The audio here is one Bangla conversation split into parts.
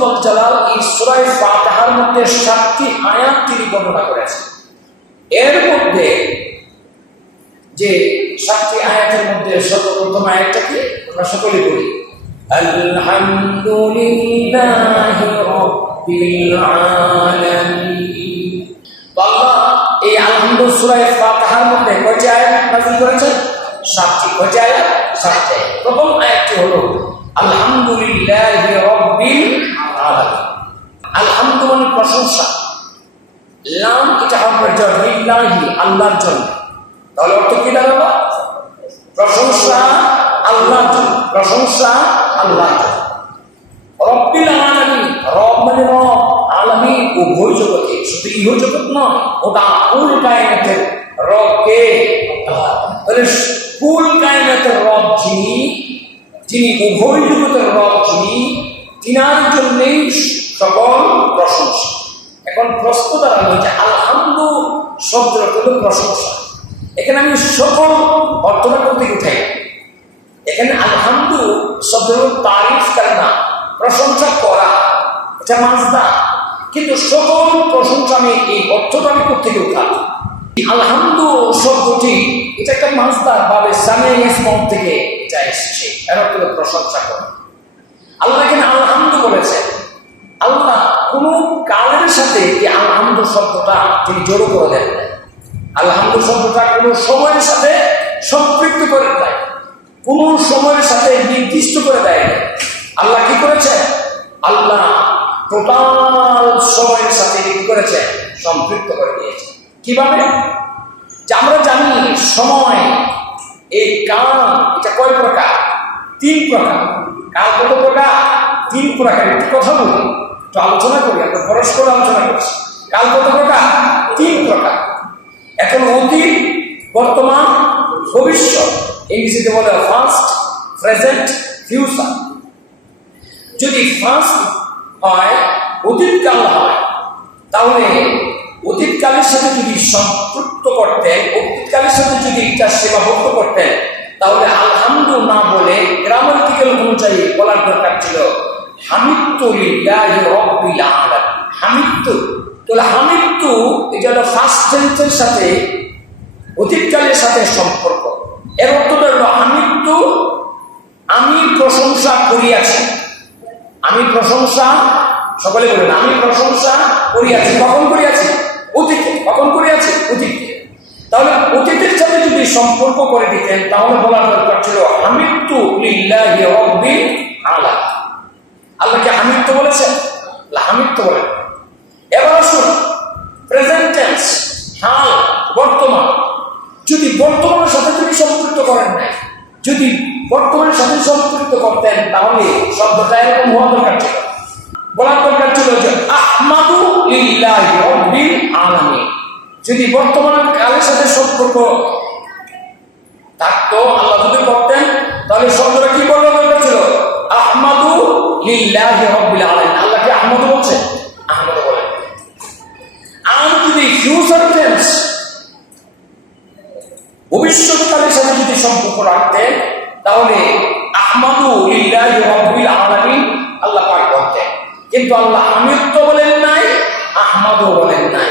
ওয়াল জালাল এই সূরা ফাতিহার মধ্যে সাতটি আয়াত তিনি বর্ণনা করেছেন। এর মধ্যে যে সাতটি আয়াতের মধ্যে সর্বপ্রথম আমরা সকলে বলি আলহামদুলিল্লাহি আলামিন। এই আলহামদু মধ্যে কয়টি আয়াত নাযিল করেছেন? সাতটি। কয়টি আয়াত? সাতটি। প্রথম আয়াতটি হলো, আলহামদুলিল্লাহি রাব্বিল আলহামদু মানে প্রশংসা। লাম এটা হবে লিল্লাহি, আল্লাহর জন্য। তাহলে অর্থ কি দাঁড়াল প্রশংসা আল্লাহর জন্য, প্রশংসা আল্লাহর জন্য। রব্বিল আলামিন, রব মানে রব, আলামিন উভয় জগতে, শুধু ইহ জগৎ নয় ওটা কুল কায়নাতের রব কে। তাহলে কুল কায়নাতের রব যিনি যিনি উভয় জগতের রব যিনি তিনার জন্যেই সকল প্রশংসা। এখন প্রশ্ন দাঁড়ানো যে আলহামদু অর্থ হলো প্রশংসা। এখানে আমি সকল অর্থটা করতে উঠাই। এখানে আলহামদু শব্দ হল তারিফ না প্রশংসা করা। এটা মাজদা কিন্তু সকল প্রশংসা আমি, এই অর্থটা আমি কোথেকে উঠাম আলহামদু শব্দটি, এটা একটা মাজদার ভাবে ইসমম থেকে এটা এসেছে। এর প্রশংসা করা। আল্লাহ এখানে আলহামদু বলেছেন। আল্লাহ কোন কালের সাথে এই আলহামদু শব্দটা তিনি জড়ো করে দেন নাই। আলহামদু শব্দটা কোনো সময়ের সাথে সম্পৃক্ত করে দেয় কোন সময়ের সাথে নির্দিষ্ট করে দেয় আল্লাহ কি করেছেন? আল্লাহ টোটাল সময়ের সাথে কি করেছেন? সম্পৃক্ত করে দিয়েছে কীভাবে? যে আমরা জানি সময়, এই কাল, এটা কয় প্রকার? তিন প্রকার। কাল কত প্রকার তিন প্রকার একটু কথা বলি একটু আলোচনা করি, আমরা পরস্পর আলোচনা করছি। কাল কত প্রকার? তিন প্রকার। এখন অতীত, বর্তমান, ভবিষ্যৎ। ইংরেজিতে বলে ফার্স্ট প্রেজেন্ট ফিউচার যদি ফার্স্ট হয়, অতীতকাল হয়, তাহলে অতীতকালের সাথে যদি সম্পৃক্ত করতেন, অতীতকালের সাথে যদি এটা সেবাভক্ত করতেন তাহলে আলহামদু না বলে গ্রামার্টিক্যাল অনুযায়ী বলার দরকার ছিল ফার্স্ট সাথে সাথে সম্পর্ক। এর আমি প্রশংসা করিয়াছি। আমি প্রশংসা, সকলে বলেন, আমি প্রশংসা করিয়াছি। কখন করিয়াছি? অতীতে। কখন করিয়াছি? অতীতে। তাহলে অতীতের সাথে যদি সম্পর্ক করে দিতেন, তাহলে বলার দরকার ছিল হামিদু লিল্লাহি রাব্বিল আলামিন। আল্লাহ কি হামিদ তো বলেছেন? হামিদ তো বলেন। এবার আসুন প্রেজেন্ট হাল, বর্তমান। যদি বর্তমানের সাথে যদি সম্পৃক্ত করেন নাই, যদি বর্তমানের সাথে সম্পৃক্ত করতেন, তাহলে শব্দটা এরকম হওয়া দরকার ছিল। বলার দরকার ছিল যে, আহমাদু লিল্লাহি রাব্বিল যদি বর্তমান কালের সাথে সম্পর্ক থাকতো, আল্লাহ যদি করতেন তাহলে শব্দটা কি বলার দরকার আহমাদু লিল্লাহি আলামিন। আহমদ বলছেন আহমদ বলেন আর যদি ফিউচার টেন্স ভবিষ্যৎকালের সাথে যদি সম্পর্ক রাখতেন তাহলে আহমাদু লিল্লাহি রাব্বিল আলামিন আল্লাহ পাক কিন্তু আল্লাহ তো বলেন নাই, আহমাদও বলেন নাই।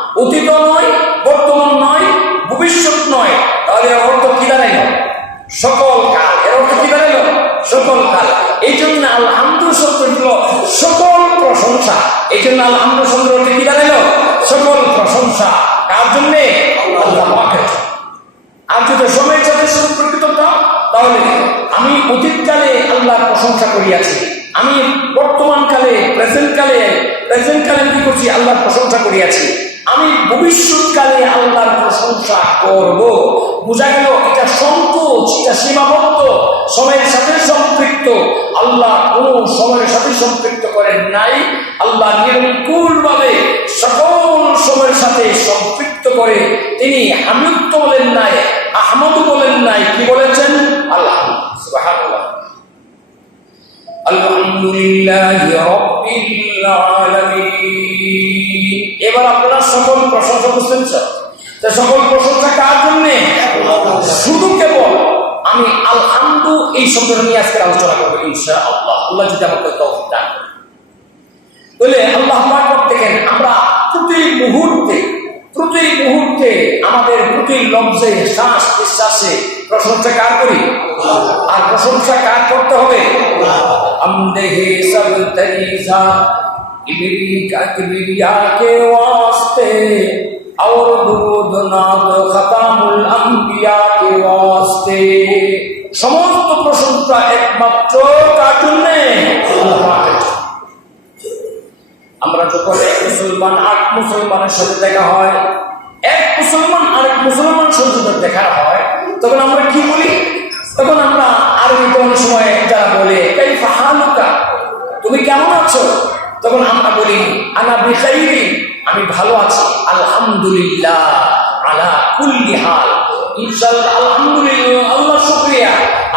অতীত নয়, বর্তমান নয়, ভবিষ্যৎ নয়। তাহলে অর্থ কি দাঁড়াইল সকল কাল। এর অর্থ কি দাঁড়াইল সকল কাল। এই জন্য আলহামদু শব্দ হল সকল প্রশংসা। এই জন্য আলহামদু শব্দ অর্থ কি দাঁড়াইল সকল প্রশংসা। কার জন্যে? আল্লাহ। আর যদি সময়ের সাথে সম্পর্কিত তাহলে আমি অতীতকালে আল্লাহর প্রশংসা করিয়াছি। আমি বর্তমান কালে প্রেজেন্ট কালে প্রেজেন্ট কালে কি করছি? আল্লাহর প্রশংসা করিয়াছি। আমি ভবিষ্যৎকালে আল্লাহর প্রশংসা করব। বোঝা গেল, এটা সংকোচ, এটা সীমাবদ্ধ, সময়ের সাথে সম্পৃক্ত। আল্লাহ কোন সময়ের সাথে সম্পৃক্ত করেন নাই। আল্লাহ নিরঙ্কুল ভাবে সকল সময়ের সাথে সম্পৃক্ত করে তিনি হামিদ তো বলেন নাই, আহমদ বলেন নাই, কি বলেছেন? আল্লাহ আলহামদুলিল্লাহ এবার আপনারা সকল প্রশংসা বুঝতেন সকল প্রশংসা কার জন্য? শুধু কেবল আমি আলহামদু এই শব্দটা নিয়ে আজকে আলোচনা করব ইনশা আল্লাহ আল্লাহ যদি আমাকে দান। বলে আল্লাহ পাক দেখেন আমরা প্রতি মুহূর্তে প্রতি মুহূর্তে আমাদের প্রতি লব্জে শ্বাস নিঃশ্বাসে প্রশংসা কার করি? আর প্রশংসা কার করতে হবে? সমস্ত প্রশংসা একমাত্র কার জন্য আমরা যখন এক মুসলমান, আট মুসলমানের সাথে দেখা হয়, এক মুসলমান আরেক মুসলমান সন্তানের দেখা হয়, তখন আমরা কি বলি? তখন আমরা আরবিতে অনেক সময় যারা বলে ফাহালুকা, তুমি কেমন আছো? তখন আমরা বলি, আনা বিখাইরি, আমি ভালো আছি, আলহামদুলিল্লাহ, আলা কুল্লি হাল।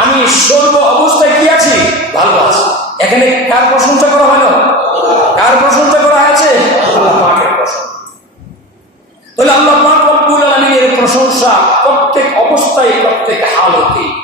আমি সর্ব অবস্থায় কি আছি? ভালো আছি। এখানে কার প্রশংসা করা হলো? কার প্রশংসা করা হয়েছে? আল্লাহ আল্লাহ প্রশংসা প্রত্যেক অবস্থায় প্রত্যেক হালতে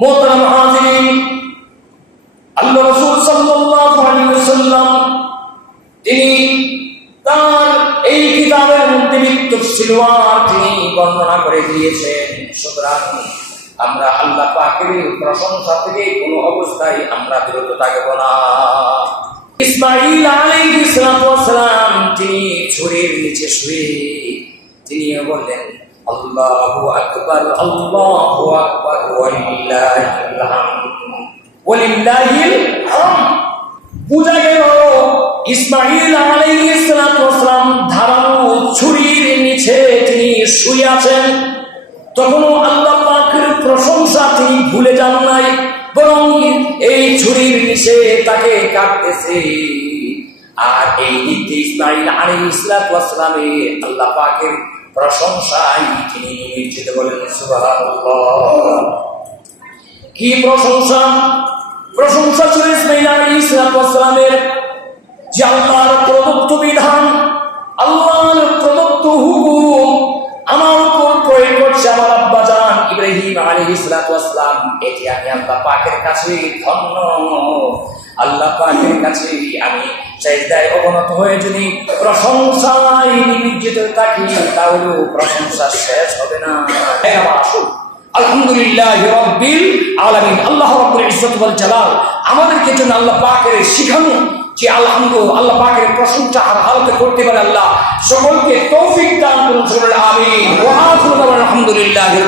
মোহতারাম আল্লাহ রাসূল সাল্লাল্লাহু আলাইহি তিনি তার এই কিতাবের মধ্যে মৃত্যু ছিল তিনি বর্ণনা করে দিয়েছেন। আমরা আল্লাহ পাকের প্রশংসা থেকে কোনো অবস্থায় আমরা বিরত থাকব না। ইসমাইল আলাইহিস সালাম তিনি ছুরির নিচে তিনি বললেন আল্লাহু আকবার আল্লাহু আকবার ওয়ালিল্লাহিল হামদ ওয়ালিল্লাহিল হামদ বুঝা গেল ইসমাইল আলাইহিস সালাম ধারালো ছুরির নিচে তিনি শুয়ে আছেন। তখনও আল্লাহ পাকের প্রশংসা তিনি ভুলে যান নাই, বরং এই ছুরির নিচে তাকে কাটতেছে আর এই দিক দিয়ে ইসমাইল আলী ইসলাতামে আল্লাহ পাকের প্রশংসায় তিনি নির্জিত বলেন কি প্রশংসা প্রশংসা ছিল ইসমাইল আলী ইসলাতামের যে আল্লাহর প্রদত্ত বিধান আল্লাহর প্রদত্ত হুকুম আমার উপর প্রয়োগ করছে আমার আব্বা জান ইব্রাহিম সালাতু ওয়াসসালাম এটি আমি আল্লাহ পাকের কাছে ধন্য আল্লাহ পাকের কাছে আমি চাইদায় অবনত হয়ে যদি প্রশংসায় থাকি, তাহলেও প্রশংসা শেষ হবে না। আলহামদুলিল্লাহ রব্বিল আলামিন, আল্লাহ রব্বুল ইজ্জত ওয়াল জালাল আমাদেরকে জন্য আল্লাহ পাকের শিখানো যে আলহামদু, আল্লাহ পাকের প্রশংসা আর হালতে করতে পারে আল্লাহ। সকলকে তৌফিক দান করুন দাওয়ানা আলহামদুলিল্লাহি